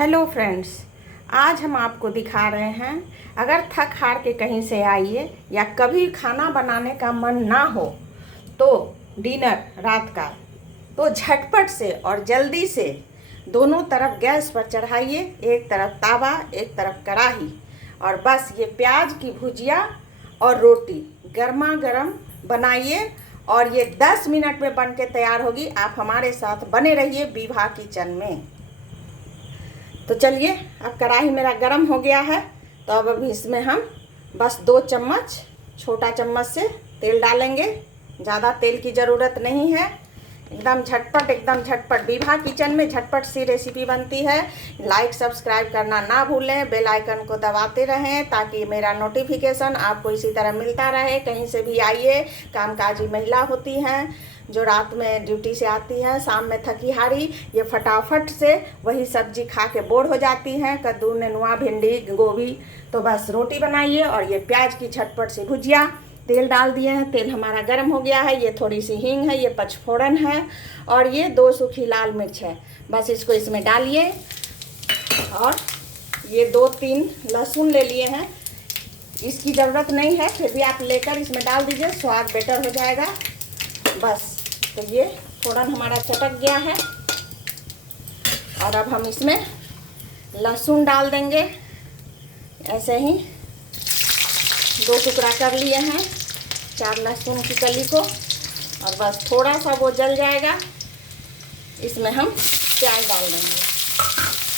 Hello friends, आज हम आपको दिखा रहे हैं। अगर थक हार के कहीं से आइए या कभी खाना बनाने का मन ना हो तो डिनर रात का तो झटपट से और जल्दी से दोनों तरफ गैस पर चढ़ाइए। एक तरफ तावा, एक तरफ कढ़ाई, और बस ये प्याज की भुजिया और रोटी गर्मा गर्म बनाइए और ये 10 मिनट में बन के तैयार होगी। आप हमारे साथ बने रहिए विभा किचन में। तो चलिए, अब कढ़ाई मेरा गरम हो गया है, तो अब इसमें हम बस 2 चम्मच छोटा चम्मच से तेल डालेंगे। ज़्यादा तेल की ज़रूरत नहीं है। एकदम झटपट विभा किचन में झटपट सी रेसिपी बनती है। लाइक सब्सक्राइब करना ना भूलें, बेल आइकन को दबाते रहें ताकि मेरा नोटिफिकेशन आपको इसी तरह मिलता रहे। कहीं से भी आइए, कामकाजी महिला होती हैं जो रात में ड्यूटी से आती हैं, शाम में थकी हारी, ये फटाफट से वही सब्जी खा के बोर हो जाती हैं, कद्दू, नेनुआ, भिंडी, गोभी। तो बस रोटी बनाइए और ये प्याज की झटपट सी भुजिया। तेल डाल दिए हैं, तेल हमारा गर्म हो गया है। ये थोड़ी सी हींग है, ये पचफोड़न है और ये 2 सूखी लाल मिर्च है। बस इसको इसमें डालिए और ये 2-3 लहसुन ले लिए हैं। इसकी ज़रूरत नहीं है, फिर भी आप लेकर इसमें डाल दीजिए, स्वाद बेटर हो जाएगा। बस, तो ये फोड़न हमारा चटक गया है और अब हम इसमें लहसुन डाल देंगे। ऐसे ही 2 टुकड़ा कर लिए हैं 4 लहसुन की कली को, और बस थोड़ा सा वो जल जाएगा, इसमें हम प्याज डाल देंगे।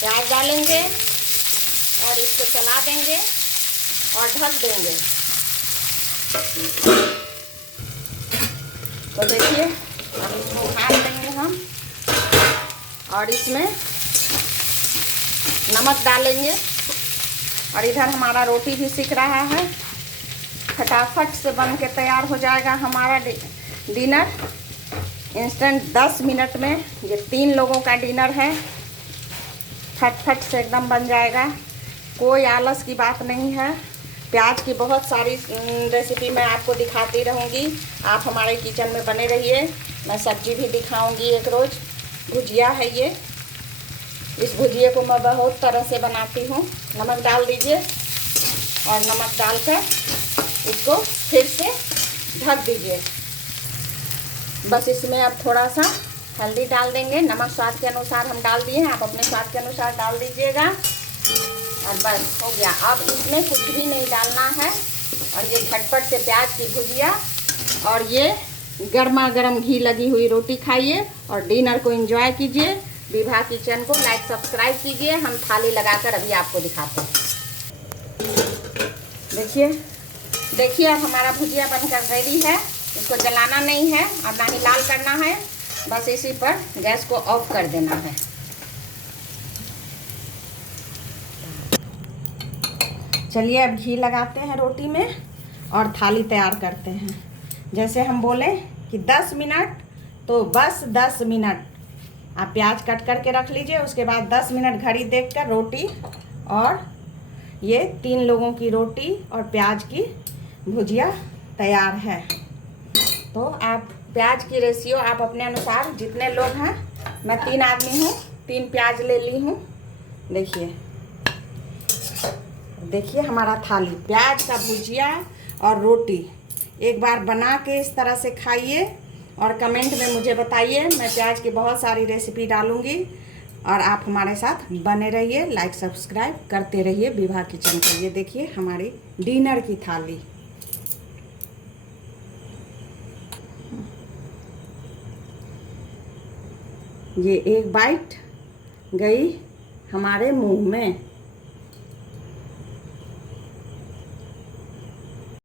प्याज डालेंगे और इसको चला देंगे और ढक देंगे। तो देखिए, अब इसको उठार देंगे हम और इसमें नमक डालेंगे। और इधर हमारा रोटी भी सिक रहा है। फटाफट से बन के तैयार हो जाएगा हमारा डिनर इंस्टेंट 10 मिनट में। ये 3 लोगों का डिनर है, फटफट से एकदम बन जाएगा। कोई आलस की बात नहीं है। प्याज की बहुत सारी रेसिपी मैं आपको दिखाती रहूँगी। आप हमारे किचन में बने रहिए। मैं सब्जी भी दिखाऊंगी एक रोज़। भुजिया है ये, इस भुजिए को मैं बहुत तरह से बनाती हूँ। नमक डाल दीजिए और नमक डालकर इसको फिर से ढक दीजिए। बस इसमें अब थोड़ा सा हल्दी डाल देंगे। नमक स्वाद के अनुसार हम डाल दिए हैं, आप अपने स्वाद के अनुसार डाल दीजिएगा। और बस हो गया। अब इसमें कुछ भी नहीं डालना है और ये झटपट से प्याज की भुजिया और ये गर्मा गर्म घी लगी हुई रोटी खाइए और डिनर को एंजॉय कीजिए। विभा किचन को लाइक सब्सक्राइब कीजिए। हम थाली लगाकर अभी आपको दिखाते हैं। देखिए अब हमारा भुजिया बनकर रेडी है। इसको जलाना नहीं है और ना ही लाल करना है, बस इसी पर गैस को ऑफ कर देना है। चलिए अब घी लगाते हैं रोटी में और थाली तैयार करते हैं। जैसे हम बोले कि 10 मिनट, तो बस 10 मिनट आप प्याज कट करके रख लीजिए। उसके बाद 10 मिनट घड़ी देखकर रोटी, और ये 3 लोगों की रोटी और प्याज की भुजिया तैयार है। तो आप प्याज की रेशियो आप अपने अनुसार, जितने लोग हैं, मैं 3 आदमी हूँ, 3 प्याज ले ली हूँ। देखिए हमारा थाली प्याज का भुजिया और रोटी। एक बार बना के इस तरह से खाइए और कमेंट में मुझे बताइए। मैं प्याज की बहुत सारी रेसिपी डालूंगी और आप हमारे साथ बने रहिए। लाइक सब्सक्राइब करते रहिए विभा किचन को। ये देखिए हमारी डिनर की थाली। ये एक बाइट गई हमारे मुंह में।